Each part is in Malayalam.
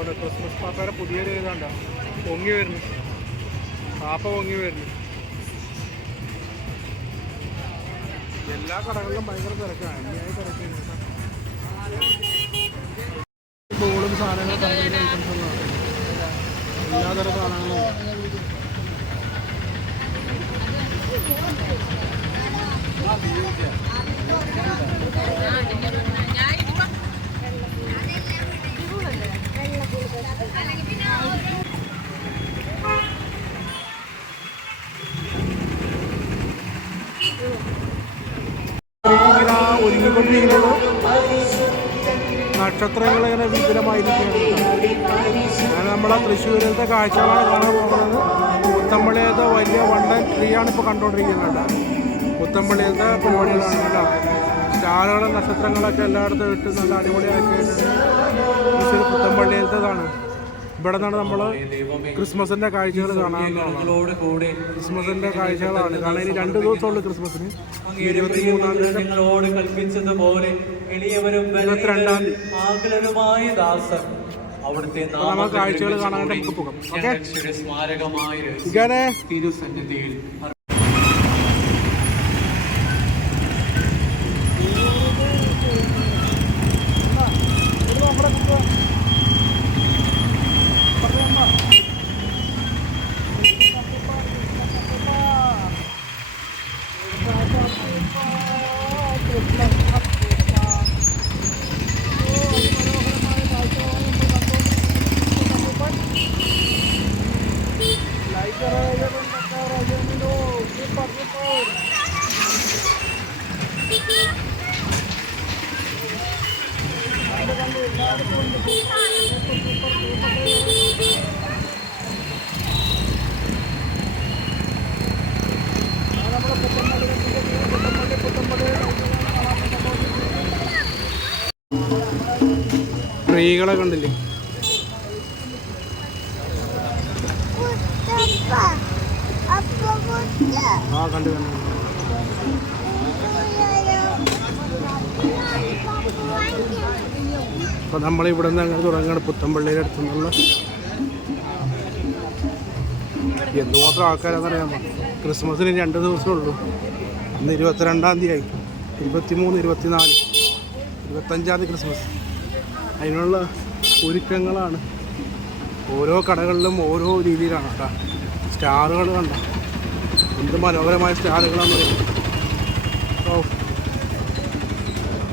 അതുകൊണ്ട് ക്രിസ്മസ് പാപ്പയുടെ പുതിയൊരു ഇതുണ്ട് പൊങ്ങി വരുന്നു. പാപ്പ പൊങ്ങി വരുന്നു. എല്ലാ കടകളിലും ഭയങ്കര തിരക്കാണ് അന്യായ തിരക്കാണ് ബോളും സാധനങ്ങളും കമ്പനി ഐറ്റംസ് എല്ലാം ഉണ്ട്. എല്ലാതരം സാധനങ്ങളും. ഉണ്ട്. ഒരുങ്ങിക്കൊണ്ടിരിക്കുന്നത് ഇങ്ങനെ വിപുലമായിരിക്കുകയാണ്. നമ്മളെ തൃശ്ശൂരിലത്തെ കാഴ്ചകളാണ് കാണാൻ പോകുന്നത്. പുത്തമ്പള്ളിയിലത്തെ വലിയ വണ്ടൻ ട്രീ ആണ് ഇപ്പോൾ കണ്ടുകൊണ്ടിരിക്കുന്നത്. പുത്തമ്പള്ളിയിലത്തെ പരിപാടികളാണ് സ്റ്റാറുകളും നക്ഷത്രങ്ങളൊക്കെ എല്ലായിടത്തും ഇട്ട് നല്ല അടിപൊളിയാക്കിയിട്ടുണ്ട്. തൃശ്ശൂർ ഇവിടെ നിന്നാണ് നമ്മൾ ക്രിസ്മസിന്റെ കാഴ്ചകൾ കാണാവുന്നതാണ് കൂടെ ക്രിസ്മസിന്റെ കാഴ്ചകളാണ്. കാരണം ഇനി രണ്ട് ദിവസമുള്ളൂ ക്രിസ്മസിന്. ഇരുപത്തി മൂന്നാം തീയതി ഞങ്ങളോട് കൽപ്പിച്ചതുപോലെ എളിയവരും ഇരുപത്തിരണ്ടാം തീയതി. ആകുലരുമായ ദാസർ അവിടുത്തെ അപ്പോൾ നമുക്ക് കാഴ്ചകൾ കാണാൻ നമുക്ക് പോകാം. സ്മാരകമായ ഇങ്ങനെ? ട്രീകളെ കണ്ടില്ലേ? അപ്പ ആ കണ്ടു കണ്ടു. അപ്പോൾ നമ്മളിവിടെ നിന്ന് അങ്ങനെ തുടങ്ങുകയാണ് പുത്തമ്പള്ളിയുടെ അടുത്തു നിന്നുള്ള എന്തുമാത്രം ആൾക്കാരാണെന്നറിയാമോ? ക്രിസ്മസിന് രണ്ട് ദിവസമേ ഉള്ളൂ. ഇന്ന് ഇരുപത്തിരണ്ടാം തീയതി ആയി ഇരുപത്തിമൂന്ന് ഇരുപത്തിനാല് ഇരുപത്തഞ്ചാം തീയതി ക്രിസ്മസ്. അതിനുള്ള ഒരുക്കങ്ങളാണ്. ഓരോ കടകളിലും ഓരോ രീതിയിലാണ് കേട്ടോ. സ്റ്റാറുകൾ കണ്ട? എന്ത് മനോഹരമായ സ്റ്റാറുകളാണ് ഓ.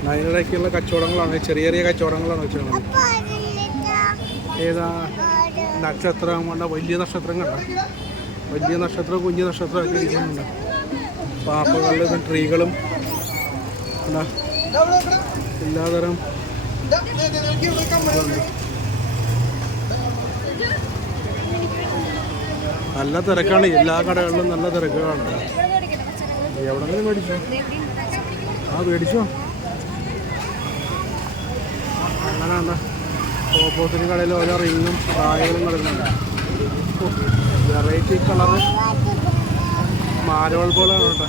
അതിനിടയ്ക്കുള്ള കച്ചവടങ്ങളാണ്. ചെറിയ ചെറിയ കച്ചവടങ്ങളാണ് വെച്ചിട്ടുള്ളത്. ഏതാ? നക്ഷത്രം കണ്ട? വലിയ നക്ഷത്രം കണ്ട? വലിയ നക്ഷത്രം കുഞ്ഞു നക്ഷത്രം ഒക്കെ ഇരിക്കുന്നുണ്ട്. പാപ്പകളിലും ട്രീകളും എന്താ എല്ലാതരം. നല്ല തിരക്കാണ്. എല്ലാ കടകളിലും നല്ല തിരക്കുകളാണ്. എവിടെ മേടിച്ചോ? ആ മേടിച്ചോ. അങ്ങനെയാണ്. ഓപ്പോസിറ്റ് കടയിൽ ഓരോ റിങ്ങും പ്രായങ്ങളും കിടക്കുന്നുണ്ട് വെറൈറ്റി കളറ് മാര ബൾബുകളാണ് കേട്ടോ.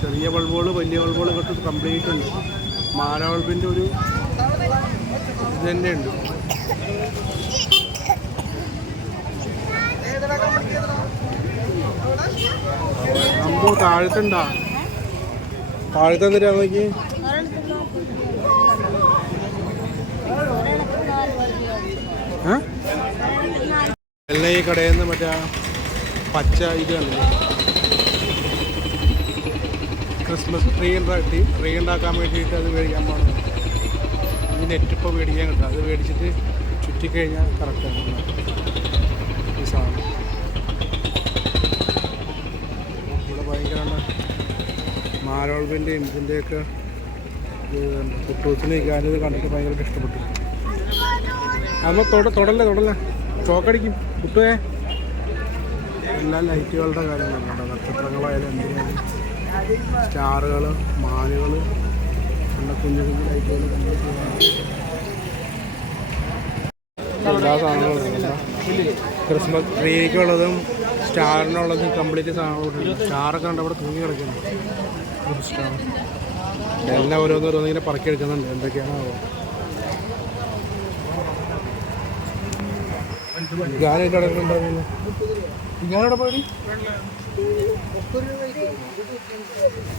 ചെറിയ ബൾബുകൾ വലിയ ബൾബുകൾ കിട്ടും കംപ്ലീറ്റ് ഉണ്ട്. മാര ഒരു ഇത് തന്നെ ഉണ്ട്. അമ്പോ താഴത്തുണ്ടാ. താഴത്തെ എന്തിനാ നോക്കി എല്ലാം ഈ കടയിൽ നിന്ന് മറ്റേ പച്ച ഇത് കണ്ടില്ലേ? ക്രിസ്മസ് ട്രീ ഉണ്ടാക്കി ട്രീ ഉണ്ടാക്കാൻ വേണ്ടിയിട്ട് അത് മേടിക്കാൻ പോകണം ഇത് ഏറ്റപ്പം മേടിക്കാൻ കിട്ടും. അത് മേടിച്ചിട്ട് ചുറ്റിക്കഴിഞ്ഞാൽ കറക്റ്റാണ് ഈ സാധനം. ഇവിടെ ഭയങ്കര മാരോൾവിന്റെയും ഇതിന്റെയൊക്കെ കുട്ടൂസിന് ഞാനിത് കണ്ടിട്ട് ഭയങ്കര ഇഷ്ടപ്പെട്ടു. അന്ന് തൊട തൊടല്ലേ തൊടല്ലേ? ചോക്കടിക്കും കുട്ടുവേ. എല്ലാ ലൈറ്റുകളുടെ കാര്യങ്ങളുണ്ട് ഉണ്ടോ നക്ഷത്രങ്ങളായാലും എന്തിനായാലും. സ്റ്റാറുകൾ മാനുകൾ നല്ല കുഞ്ഞു കുഞ്ഞു ലൈറ്റുകൾ എല്ലാ സാധനങ്ങളും. ക്രിസ്മസ് ട്രീക്കുള്ളതും സ്റ്റാറിനുള്ളതും കംപ്ലീറ്റ് സാധനങ്ങളുണ്ട് സ്റ്റാറൊക്കെ ഉണ്ട് അവിടെ തൂങ്ങി കിടക്കുന്നു. സ്റ്റാർ എല്ലാം ഓരോന്നോരോന്നിങ്ങനെ പറക്കി എടുക്കുന്നുണ്ട്. എന്തൊക്കെയാണോ എന്റെ ഇടയിൽ ഉണ്ടായിരുന്നു ഞാനവിടെ പോയി.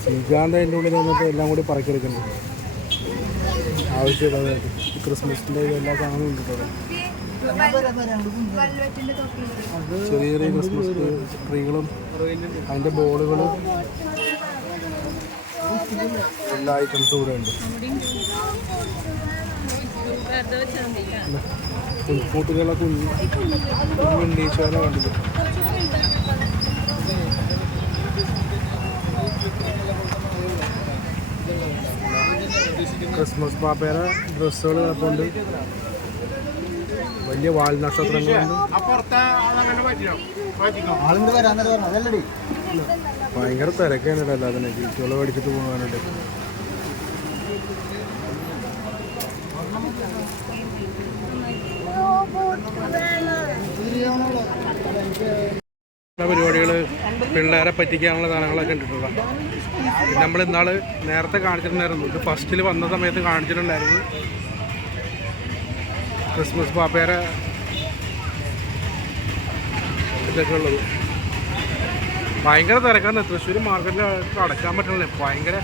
ശ്രീകാന്ത് അതിന്റെ ഉള്ളിൽ വന്നിട്ട് എല്ലാം കൂടി പറക്കിയെടുക്കുന്നുണ്ട് ആവശ്യമുള്ളത് ക്രിസ്മസിന്റെ എല്ലാ സാധനവും ഉണ്ട് ഇവിടെ ചെറിയ ചെറിയ ക്രിസ്മസ് ട്രീകളും അതിന്റെ ബോളുകളും എല്ലാ ഐറ്റംസും കൂടെ ഉണ്ട് പുൽക്കൂട്ടുകളൊക്കെ ഉണ്ണീശോനെ കണ്ടത് ക്രിസ്മസ് പാപ്പയുടെ ഡ്രസ്സുകൾ കിടപ്പുണ്ട്. വലിയ വാൽ നക്ഷത്രങ്ങളുണ്ട്. ഭയങ്കര തിരക്കാണ് എല്ലാത്തിനെ ചുള പഠിച്ചിട്ട് പോകാനുണ്ട്. പിള്ളേരെ പറ്റിക്കാനുള്ള സാധനങ്ങളൊക്കെ ഉണ്ടിട്ടുള്ള നമ്മൾ ഇന്നാൾ നേരത്തെ കാണിച്ചിട്ടുണ്ടായിരുന്നു. ഇത് ഫസ്റ്റിൽ വന്ന സമയത്ത് കാണിച്ചിട്ടുണ്ടായിരുന്നു. ക്രിസ്മസ് പാപ്പേരെ ഇതൊക്കെ ഉള്ളത്. ഭയങ്കര തിരക്കാണ്. തൃശ്ശൂർ മാർക്കറ്റിൽ അടക്കാൻ പറ്റണില്ല. ഭയങ്കര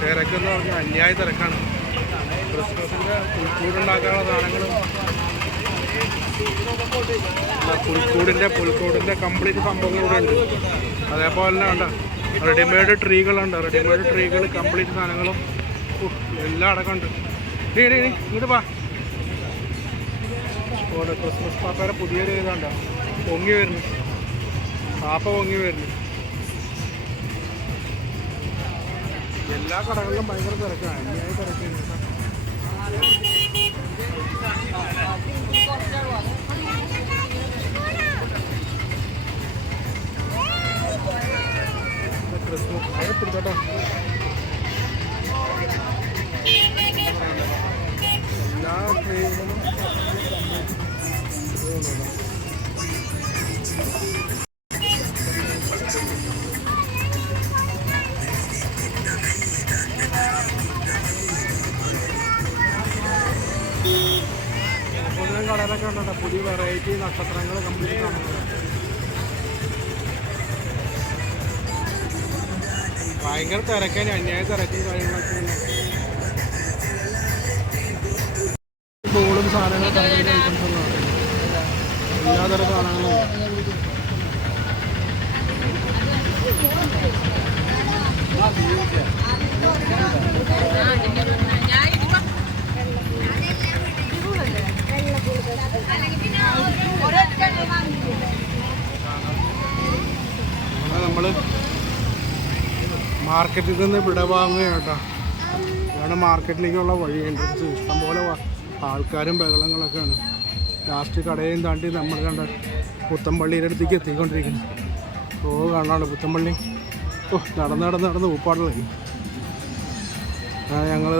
തിരക്കെന്ന് പറഞ്ഞാൽ അന്യായ തിരക്കാണ്. ക്രിസ്മസിന്റെ ഉൾക്കൂടുണ്ടാക്കാനുള്ള സാധനങ്ങളും പുൽക്കൂടിന്റെ പുൽക്കൂടിന്റെ കംപ്ലീറ്റ് സംഭവം ഇവിടെ ഉണ്ട്. അതേപോലെ തന്നെ ഉണ്ട്. റെഡിമെയ്ഡ് ട്രീകളുണ്ട് റെഡിമെയ്ഡ് ട്രീകൾ കംപ്ലീറ്റ് സാധനങ്ങളും. എല്ലാം അടക്കമുണ്ട് നീ നീ ഇങ്ങോട്ട് പാ ക്രിസ്മസ് പാപ്പയുടെ പുതിയൊരു ഇതുണ്ട്. പൊങ്ങി വരുന്നു. പാപ്പ പൊങ്ങി വരുന്നു. എല്ലാ കടകളിലും ഭയങ്കര തിരക്കാണ്. അന്യായ തിരക്കാണ്. എല്ലാ ട്രെയിനുകളും ഉണ്ടോ പുതിയ വെറൈറ്റി നക്ഷത്രങ്ങൾ കംപ്ലീറ്റ് കാണുന്നത് ഭയങ്കര തിരക്കാണ് അന്യായ തിരക്കും കാര്യങ്ങളൊക്കെ ബോളും സാധനങ്ങളും എല്ലാതരം സാധനങ്ങളും ഉണ്ട്. അങ്ങനെ നമ്മൾ മാർക്കറ്റിൽ നിന്ന് വിട വാങ്ങുകയാണ് കേട്ടോ. ഇതാണ് മാർക്കറ്റിലേക്കുള്ള വഴി എൻട്രൻസ് ഇഷ്ടംപോലെ ആൾക്കാരും ബഹളങ്ങളൊക്കെയാണ്. ലാസ്റ്റ് കടയും താണ്ടി നമ്മൾ കണ്ട പുത്തമ്പള്ളിയുടെ അടുത്തേക്ക് എത്തിക്കൊണ്ടിരിക്കുന്നു. ഓ കാണാണ് പുത്തമ്പള്ളി ഓ നടന്ന് നടന്ന് നടന്ന് ആ ഞങ്ങൾ